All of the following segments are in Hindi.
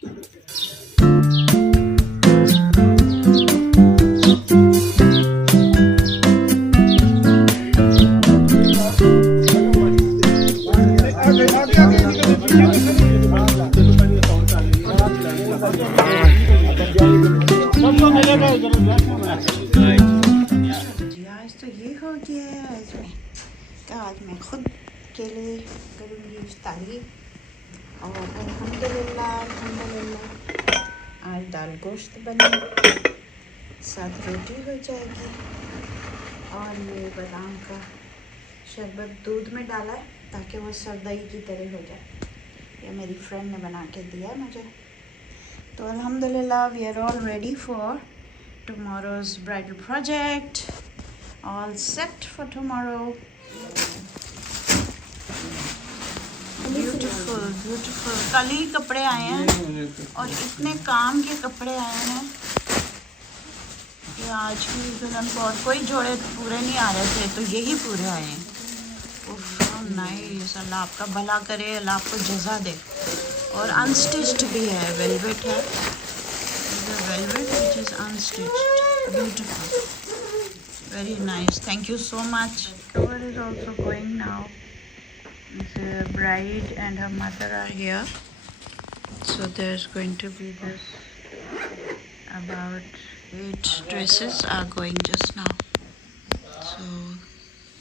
आज तो ये हो गया है। आज मैं खुद के लिए करूँगी इफ्तारी और अल्हम्दुलिल्लाह आज दाल गोश्त बनी, साथ रोटी हो जाएगी और ये बादाम का शरबत दूध में डाला है ताकि वो सरदई की तरह हो जाए। ये मेरी फ्रेंड ने बना के दिया है मुझे। तो अल्हम्दुलिल्लाह we are all ready for tomorrow's bridal project, all set for tomorrow. beautiful कल ही कपड़े आए हैं और इतने काम के कपड़े आए हैं कि आज की दुल्हन को और कोई जोड़े पूरे नहीं आ रहे थे तो यही पूरे आए हैं। नाइस, अल्लाह आपका भला करे, अल्लाह आपको जज़ा दे। और अनस्टिच्ड भी है, वेलवेट है, velvet which is unstitched, beautiful, very nice, thank you so much. Cover is also going now. The bride and her mother are here, so there's going to be this, about 8 dresses are going just now. So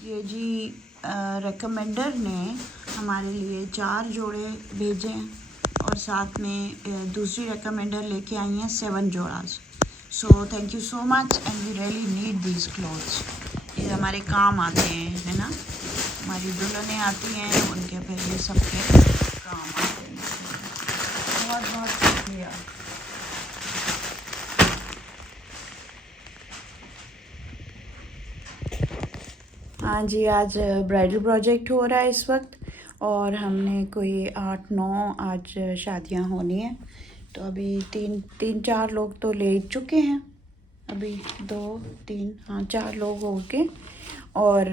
ये जी recommender ने हमारे लिए 4 जोड़े भेजे हैं और साथ में दूसरी रेकमेंडर लेके आई हैं 7 जोड़ास। So thank you so much and we really need these clothes. ये हमारे काम आते हैं, है ना, हमारी दुल्हनें आती हैं उनके फिर ये सबके काम आते हैं। बहुत बहुत शुक्रिया। हाँ जी, आज ब्राइडल प्रोजेक्ट हो रहा है इस वक्त और हमने कोई 8-9 आज शादियां होनी हैं। तो अभी 3-4 लोग तो ले चुके हैं, अभी 2-3 हाँ 4 लोग हो गए और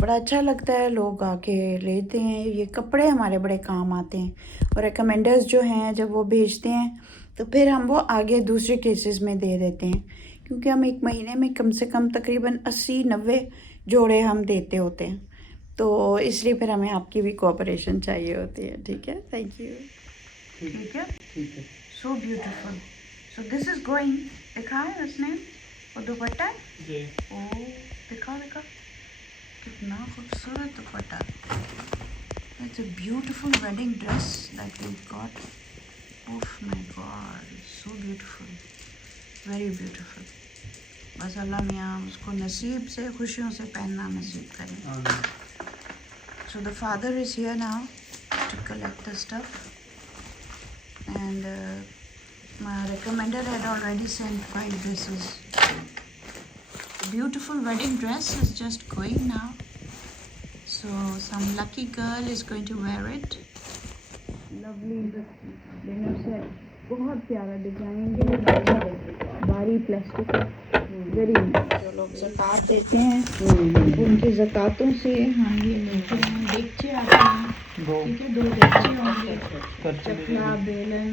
बड़ा अच्छा लगता है, लोग आके लेते हैं। ये कपड़े हमारे बड़े काम आते हैं और रिकमेंडर्स जो हैं जब वो भेजते हैं तो फिर हम वो आगे दूसरे केसेस में दे देते हैं, क्योंकि हम एक महीने में कम से कम तकरीबन 80-90 जोड़े हम देते होते हैं, तो इसलिए फिर हमें आपकी भी कोऑपरेशन चाहिए होती है। ठीक है, थैंक यू। ठीक है, so beautiful. So this is going, दिखा है उसने वो दुपट्टा, ओ दिखा कितना खूबसूरत dupatta. It's a beautiful wedding dress that we got. Oh my god, so beautiful, very beautiful. बस अल्लाह मियाँ उसको नसीब से खुशियों से पहनना नसीब करें। So the father is here now to collect the stuff, and my recommender had already sent 5 dresses. Beautiful wedding dress is just going now, so some lucky girl is going to wear it. Lovely dinner set, बहुत प्यारा डिजाइन, भारी प्लास्टिक, वेरी। जो लोग ज़कात देते हैं उनकी ज़कातों से हम ये लेते हैं। देगचे आते हैं, ठीक है, 2 देगचे होंगे, चकला, बेलन,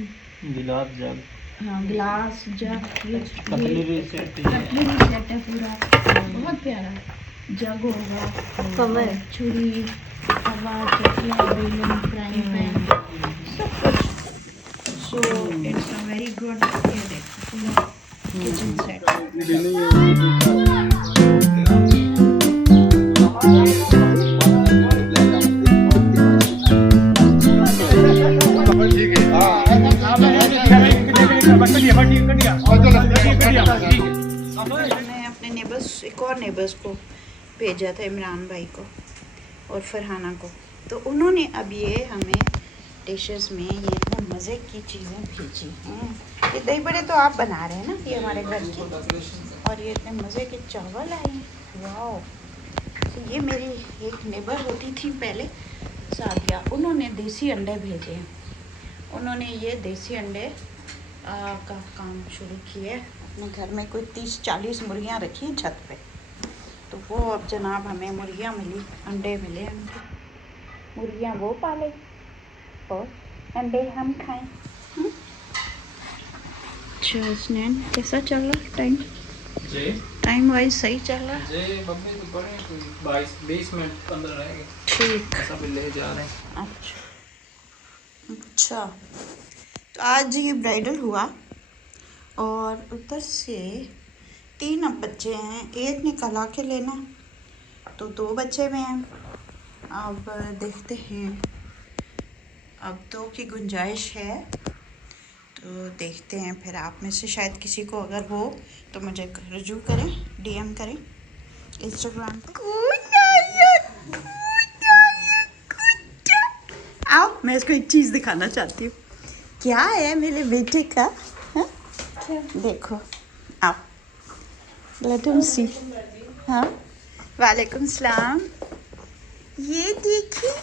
गिलास, जग, हाँ गिलास, जग, ये कटलरी सेट है पूरा, बहुत प्यारा। जग होगा, कवर, छुरी, तवा, चकला, बेलन, फ्राइंग पैन, सब कुछ। So it's a very good kitchen set. मैंने अपने नेबर्स, एक और नेबर्स को भेजा था, इमरान भाई को और फरहाना को, तो उन्होंने अब ये हमें डिशेस में ये इतने मज़े की चीज़ें भेजी हैं। ये दही बड़े तो आप बना रहे हैं ना, ये हमारे घर की, और ये इतने मज़े के चावल आए हैं, वाह। तो ये मेरी एक नेबर होती थी पहले, सादिया, उन्होंने देसी अंडे भेजे हैं। उन्होंने ये देसी अंडे का काम शुरू किया है अपने घर में, कोई 30-40 मुर्गियाँ रखी हैं छत पे, तो वो अब जनाब हमें मुर्गियाँ मिली, अंडे मिले, उनके मुर्गियाँ वो पाले और अंडे हम खाएं। अच्छा स्नैन कैसा चल रहा टाइम? जी टाइम वाइज सही चल रहा? जी बब्बे तो बड़े कोई 22 मिनट 15 रहेंगे। ठीक। ऐसा भी ले जा रहे हैं। अच्छा अच्छा, तो आज ये ब्राइडल हुआ और उधर से 3 अब बच्चे हैं, एक ने कल आके लेना, तो 2 बच्चे में हैं। अब देखते हैं, अब 2 की गुंजाइश है, तो देखते हैं। फिर आप में से शायद किसी को अगर हो तो मुझे रजू करें, डीएम करें इंस्टाग्राम पे। आओ, मैं इसको एक चीज़ दिखाना चाहती हूँ। क्या है मेरे बेटे का? हाँ? देखो, आओ लेट हिम सी। हाँ, वालेकुम सलाम। ये देखिए,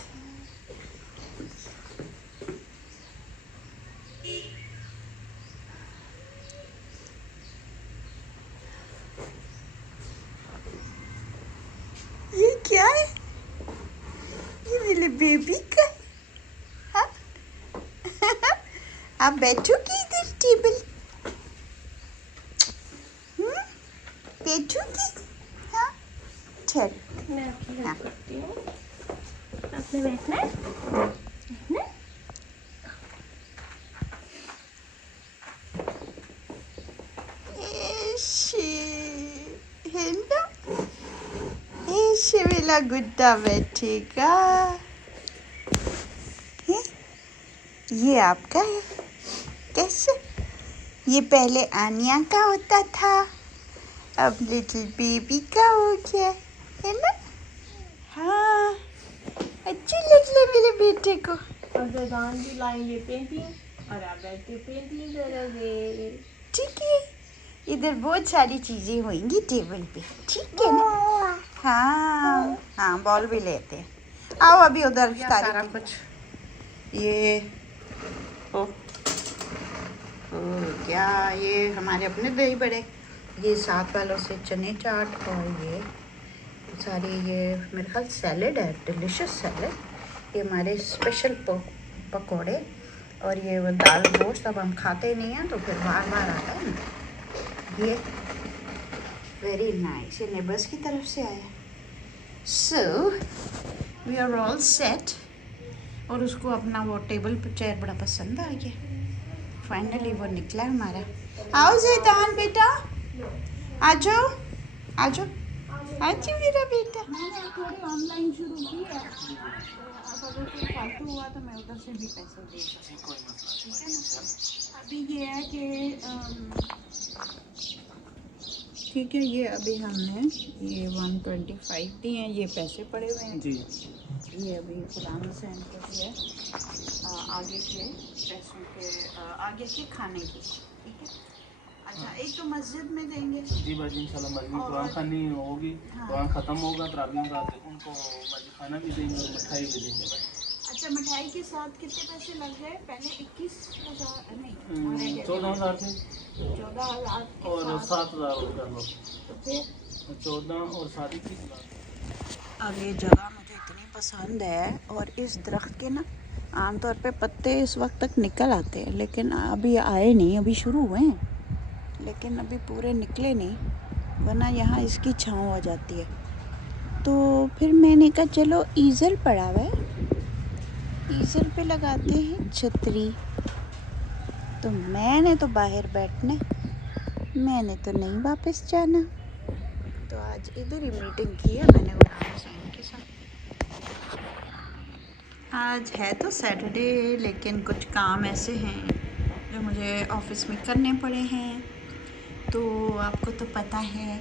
ये क्या है? ये मेरे बेबी का है। हाँ? आप बैठोगी इधर टेबल? बैठोगी? हाँ, चल। मैं आपकी हेल्प करती हूँ। आपने बैठना है? बैठना है? है ना? ऐसे मेरा गुड्डा बैठेगा। हैं? ये आपका है? कैसे? ये पहले आनिया का होता था, अब लिटिल बेबी का हो गया है ना? हाँ, अच्छी लग रही मेरे बेटे को। और जैदान भी लाएंगे पेंटिंग और आप बैठ के पेंटिंग करोगे। ठीक है, इधर बहुत सारी चीजें होंगी टेबल पे, ठीक है ना? हाँ हाँ, बॉल भी लेते हैं। आओ अभी उधर सारा कुछ ये ओ क्या, ये हमारे अपने दही बड़े, ये 7 वालों से चने चाट, और ये सारी, ये मेरे ख्याल सैलेड है, डिलीशियस सैलेड। ये हमारे स्पेशल पकौड़े, और ये वो दाल गोश्त। अब हम खाते नहीं हैं तो फिर बार बार आता है ना। ये वेरी नाइस, ये नेबर्स की तरफ से आया। So we are all set. और उसको अपना वो टेबल पर चेयर बड़ा पसंद आ गया। फाइनली वो निकला हमारा। आओ जैदान बेटा, आ जाओ आ जाओ आ जाओ मेरा बेटा। मैंने थोड़ी ऑनलाइन शुरू की है, अब अगर कोई फालतू हुआ तो मैं उधर से भी पैसे दे सकती हूँ। ठीक है ना? अभी ये है कि ठीक है, ये अभी हमने ये 125 दिए हैं, ये पैसे पड़े हुए हैं जी। ये अभी गुलाम हुसैन को दिया आगे के पैसों के, आगे के खाने की। ठीक है, अच्छा एक तो मस्जिद में देंगे जी भाई, इंशाल्लाह मस्जिद कुरान खानी होगी। हाँ। कुरान ख़त्म होगा तरावियों का, तो उनको मस्जिद खाना भी देंगे और मिठाई भी देंगे। अच्छा, मिठाई के साथ कितने पैसे लग गए? पहले 21,000 नहीं, 14,000 थे 14,000 के और साथ। 7,000 कर लो। तो फिर 14 और 7 21,000। अब ये जगह मुझे इतनी पसंद है, और इस दरख्त के ना आमतौर पे पत्ते इस वक्त तक निकल आते हैं, लेकिन अभी आए नहीं, अभी शुरू हुए हैं, लेकिन अभी पूरे निकले नहीं, वरना यहाँ इसकी छाँव हो जाती है। तो फिर मैंने कहा चलो ईज़र पड़ा हुआ है, ईज़र पे लगाते हैं छतरी। तो मैंने तो बाहर बैठने, मैंने तो नहीं वापस जाना, तो आज इधर ही मीटिंग की है मैंने गुलाम हुसैन के साथ। आज है तो सैटरडे, लेकिन कुछ काम ऐसे हैं जो मुझे ऑफिस में करने पड़े हैं। तो आपको तो पता है,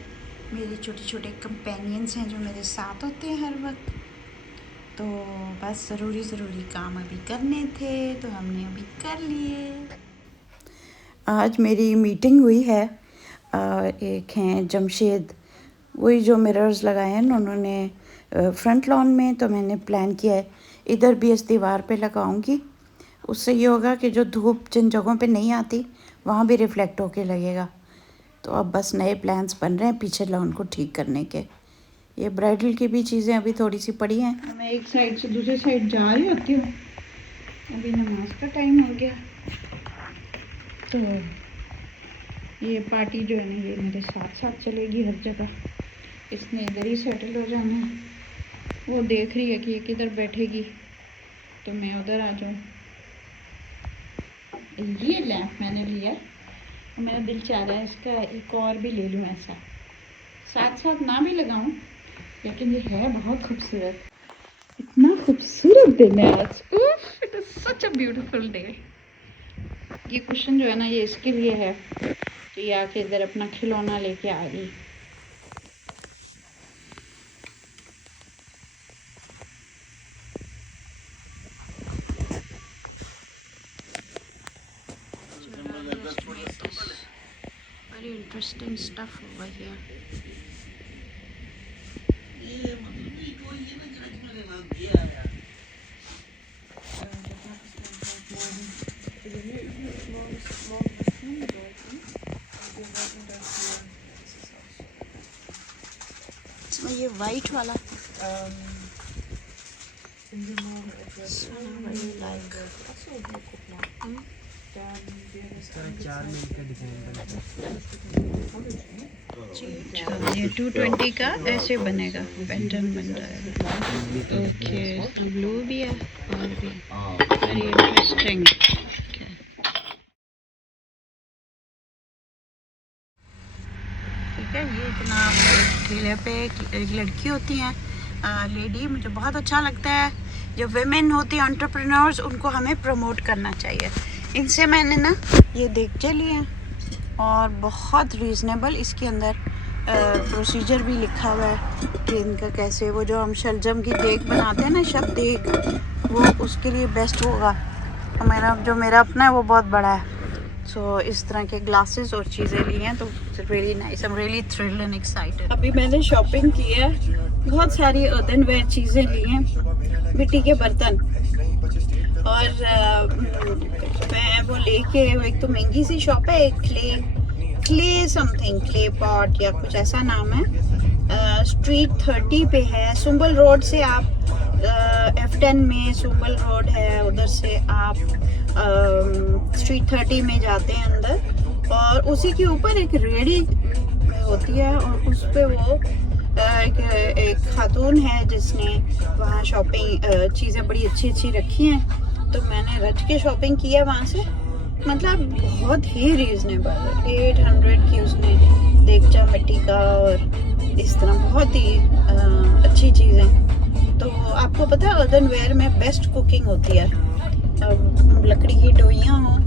मेरे छोटे छोटे कंपेनियंस हैं जो मेरे साथ होते हैं हर वक्त। तो बस ज़रूरी काम अभी करने थे, तो हमने अभी कर लिए। आज मेरी मीटिंग हुई है, एक हैं जमशेद, वही जो मिरर्स लगाए हैं ना उन्होंने फ्रंट लॉन में, तो मैंने प्लान किया है इधर भी इस दीवार पे लगाऊंगी। उससे ये होगा कि जो धूप जिन जगहों पे नहीं आती वहाँ भी रिफ्लेक्ट होके लगेगा। तो अब बस नए प्लान्स बन रहे हैं पीछे लॉन को ठीक करने के। ये ब्राइडल की भी चीज़ें अभी थोड़ी सी पड़ी हैं। मैं एक साइड से दूसरी साइड जा रही होती हूँ, अभी नमाज का टाइम हो गया, तो ये पार्टी जो है ना ये मेरे साथ साथ चलेगी हर जगह, इसने इधर ही सेटल हो जाना है। वो देख रही है कि ये किधर बैठेगी तो मैं उधर आ जाऊँ। ये लैंप मैंने लिया है, मेरा दिल चाह रहा है इसका एक और भी ले लूँ ऐसा, साथ साथ ना भी लगाऊं, लेकिन ये है बहुत खूबसूरत। इतना खूबसूरत दिन है आज, it is such a beautiful day. ये कुशन जो है ना ये इसके लिए है, तो ये आके इधर अपना खिलौना लेके आ गई। Very interesting stuff over here. इसमें ये वाइट वाला ये 220 का ऐसे बनेगा, पेंडन बन रहा है। ओके, ब्लू भी है और भी वेरी इंटरेस्टिंग। ठीक है, ये जनाब ठेले पे एक लड़की होती हैं, लेडी, मुझे बहुत अच्छा लगता है जो वेमेन होती हैं एंटरप्रेन्योर्स, उनको हमें प्रमोट करना चाहिए। इनसे मैंने ना ये देगचे लिए हैं और बहुत रीज़नेबल, इसके अंदर प्रोसीजर भी लिखा हुआ है कि इनका कैसे, वो जो हम शलजम की देग बनाते हैं ना, शब देग, वो उसके लिए बेस्ट होगा। जो मेरा अपना है वो बहुत बड़ा है। सो इस तरह के ग्लासेस और चीज़ें ली हैं, तो really nice, I am really thrilled and excited. अभी मैंने शॉपिंग की है, बहुत सारी अर्दन वेयर चीज़ें ली हैं, मिट्टी के बर्तन, और मैं वो लेके, एक तो महंगी सी शॉप है, एक क्ले समथिंग, क्ले पॉट या कुछ ऐसा नाम है, स्ट्रीट 30 पे है, सुंबल रोड से आप F10 में सुंबल रोड है, उधर से आप स्ट्रीट 30 में जाते हैं अंदर, और उसी के ऊपर एक रेडी होती है, और उस पे वो एक खातून है जिसने वहाँ शॉपिंग चीज़ें बड़ी अच्छी अच्छी रखी हैं, तो मैंने रच के शॉपिंग की है वहाँ से। मतलब बहुत ही रीज़नेबल, 800 की उसने देगचा मिट्टी का, और इस तरह बहुत ही अच्छी चीज़ें। तो आपको पता है अर्दन वेयर में बेस्ट कुकिंग होती है, लकड़ी की डोइयाँ हों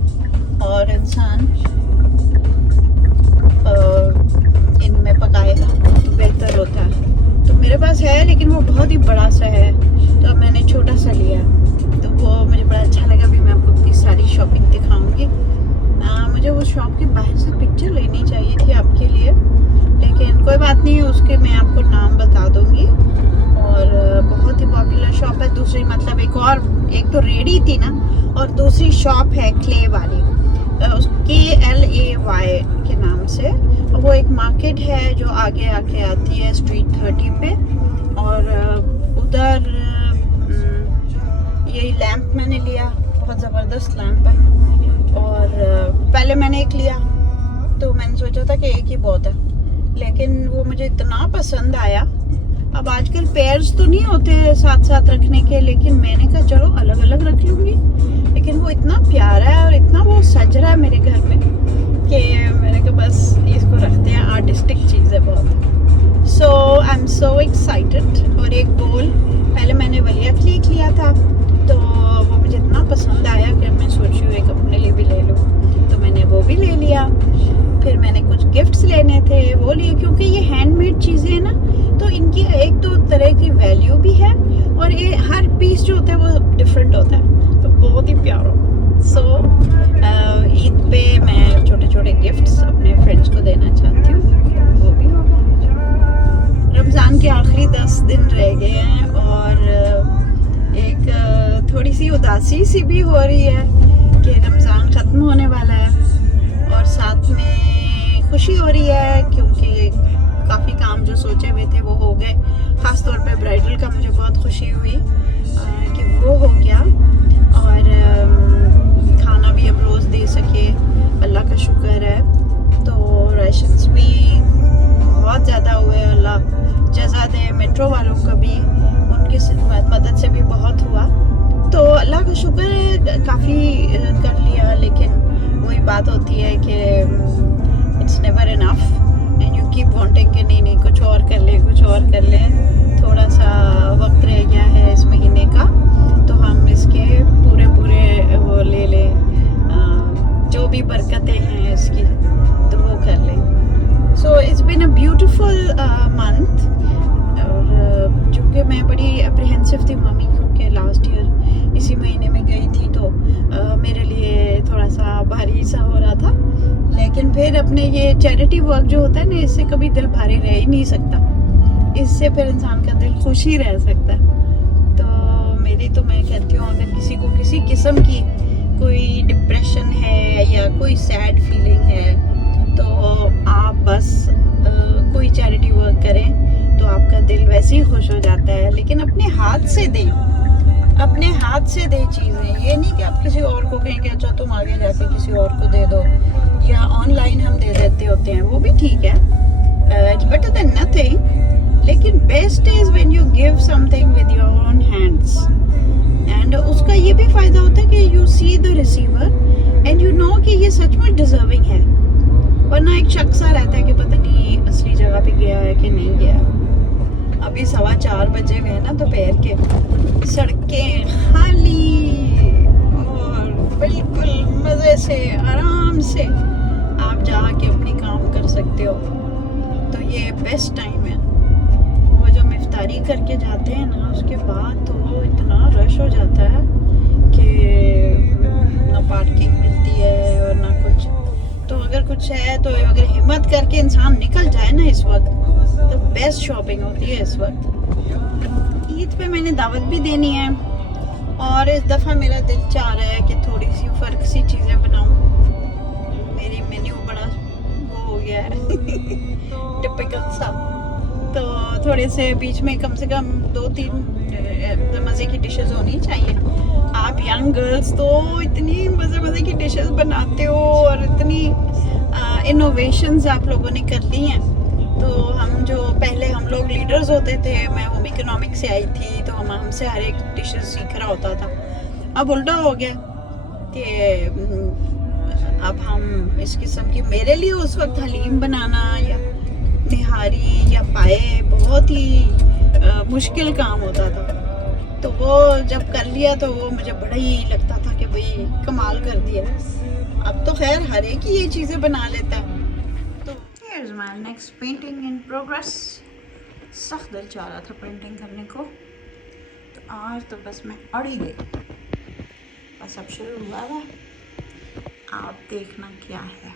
और इंसान इनमें पकाए, बेहतर होता है। तो मेरे पास है, लेकिन वो बहुत ही बड़ा सा है, तो अब मैंने छोटा सा लिया, तो वो मुझे बड़ा अच्छा लगा। भी मैं आपको अपनी सारी शॉपिंग दिखाऊंगी। मुझे वो शॉप के बाहर से पिक्चर लेनी चाहिए थी आपके लिए, लेकिन कोई बात नहीं, उसके मैं आपको नाम बता दूंगी। और बहुत ही पॉपुलर शॉप है। दूसरी मतलब एक तो रेडी थी ना, और दूसरी शॉप है क्ले वाली, KLAY के नाम से। वो एक मार्केट है जो आगे आके आती है स्ट्रीट 30 पे, और उधर ये लैंप मैंने लिया, बहुत ज़बरदस्त लैंप है। और पहले मैंने एक लिया, तो मैंने सोचा था कि एक ही बहुत है, लेकिन वो मुझे इतना पसंद आया। अब आजकल पेयर्स तो नहीं होते साथ साथ रखने के, लेकिन मैंने कहा चलो अलग अलग रख लूँगी। लेकिन वो इतना प्यारा है और इतना वो सज रहा है मेरे घर में कि मैंने कहा बस इसको रखते हैं, आर्टिस्टिक चीज़ है बहुत। सो आई एम सो एक्साइटेड। और एक बोल पहले मैंने वलिया क्लिक लिया था, तो वो मुझे इतना पसंद आया कि मैं सोची हूँ एक अपने लिए भी ले लूँ, तो मैंने वो भी ले लिया। फिर मैंने कुछ गिफ्ट्स लेने थे, वो लिए, क्योंकि ये हैंडमेड चीज़ें हैं ना, तो इनकी एक तो तरह की वैल्यू भी है, और ये हर पीस जो होता है वो डिफरेंट होता है, तो बहुत ही प्यारा। सो ईद पे मैं छोटे छोटे गिफ्ट्स अपने फ्रेंड्स को देना चाहती हूँ, वो भी होगा। रमज़ान के आखिरी 10 दिन रह गए हैं, और एक थोड़ी सी उदासी सी भी हो रही है कि रमज़ान ख़त्म होने वाला है, और साथ में खुशी हो रही है क्योंकि काफ़ी काम जो सोचे हुए थे वो हो गए। ख़ास तौर पे ब्राइडल का मुझे बहुत खुशी हुई कि वो हो गया, और खाना भी अब रोज़ दे सके, अल्लाह का शुक्र है। तो जो भी बरकतें हैं इसकी तो वो कर लें। So it's been a beautiful month. और चूँकि मैं बड़ी अप्रीहेंसिव थी मम्मी, क्योंकि लास्ट ईयर इसी महीने में गई थी तो मेरे लिए थोड़ा सा भारी सा हो रहा था। लेकिन फिर अपने ये चैरिटी वर्क जो होता है ना, इससे कभी दिल भारी रह ही नहीं सकता, इससे फिर इंसान का दिल खुश ही रह सकता है। तो मेरी तो मैं कहती हूँ, अगर किसी को किसी किस्म की कोई डिप्रेशन है या कोई सैड फीलिंग है तो आप बस कोई चैरिटी वर्क करें तो आपका दिल वैसे ही खुश हो जाता है। लेकिन अपने हाथ से दें, अपने हाथ से दे चीज़ें, ये नहीं कि आप किसी और को कहें कि अच्छा तुम आगे जाके किसी और को दे दो, या ऑनलाइन हम दे देते होते हैं, वो भी ठीक है, इट्स बेटर देन नथिंग। लेकिन best is when you give something with your own hands, and उसका ये भी फायदा होता है कि you see the receiver and you know कि ये सचमुच डिजर्विंग है। वरना एक शक सा रहता है कि पता नहीं असली जगह पे गया है कि नहीं गया। अभी 4:15 बजे हुए हैं ना दोपहर के, सड़कें खाली और बिल्कुल मज़े से आराम से आप जाके अपनी काम कर सकते हो। तो ये बेस्ट टाइम है। वो जब इफ्तारी करके जाते हैं ना, उसके बाद तो इतना रश हो जाता है कि ना पार्किंग मिलती है और ना कुछ। तो अगर कुछ है तो अगर हिम्मत करके इंसान निकल जाए ना इस वक्त, तो बेस्ट शॉपिंग होती है इस वक्त। ईद पे मैंने दावत भी देनी है और इस दफ़ा मेरा दिल चाह रहा है कि थोड़ी सी फ़र्क सी चीज़ें बनाऊं। मेरी मेन्यू बड़ा वो हो गया है टिपिकल सा। तो थोड़े से बीच में कम से कम 2-3 मज़े की डिशेस होनी चाहिए। आप यंग गर्ल्स तो इतनी मज़े की डिशेस बनाते हो और इतनी इनोवेशंस आप लोगों ने कर ली हैं। तो हम जो पहले हम लोग लीडर्स होते थे, मैं होम इकोनॉमिक्स से आई थी, तो हमसे हर एक डिशेस सीख रहा होता था। अब उल्टा हो गया कि अब हम इस किस्म की, मेरे लिए उस वक्त हलीम बनाना या निहारी या पाए बहुत ही मुश्किल काम होता था। तो वो जब कर लिया तो वो मुझे बड़ा ही लगता था कि भाई कमाल कर दिया। अब तो खैर हर एक ही ये चीज़ें बना लेता है। तो here's my next painting in progress। सख्त दिल चाह रहा था पेंटिंग करने को, तो आज तो बस मैं अड़ ही गई। बस अब शुरू हुआ है, आप देखना क्या है।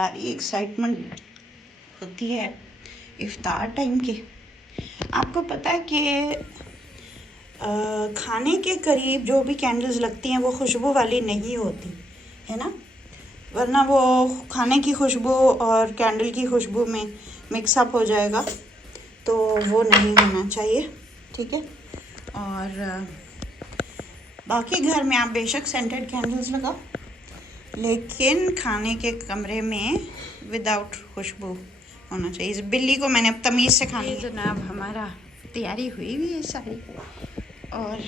सारी एक्साइटमेंट होती है इफ्तार टाइम की। आपको पता है कि खाने के करीब जो भी कैंडल्स लगती हैं वो खुशबू वाली नहीं होती है ना, वरना वो खाने की खुशबू और कैंडल की खुशबू में मिक्सअप हो जाएगा, तो वो नहीं होना चाहिए, ठीक है। और बाकी घर में आप बेशक सेंटेड कैंडल्स लगाओ, लेकिन खाने के कमरे में विदाउट खुशबू होना चाहिए। इस बिल्ली को मैंने अब तमीज़ से खानी है। जनाब हमारा तैयारी हुई हुई है सारी, और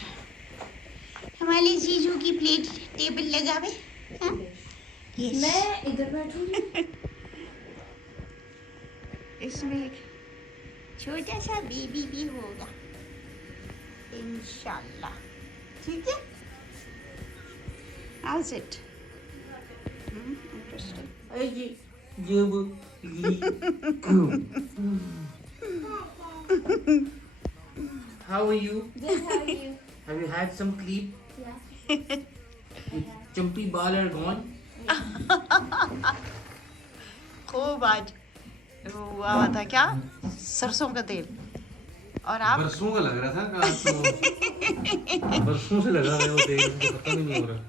हमारी जीजू की प्लेट टेबल लगावे। हाँ? Yes. मैं इधर बैठूंगी। इसमें एक छोटा सा बेबी भी होगा इंशाल्लाह, ठीक है। How's it? Interesting. How are you? Good, how are you? Have you had some sleep? Yeah. Chumpy ball are gone. खूब आज वो हुआ था क्या, सरसों का तेल। और आप बरसों का लग रहा था, आज तो बरसों से लगा है वो तेल, मुझे पता भी नहीं हो रहा।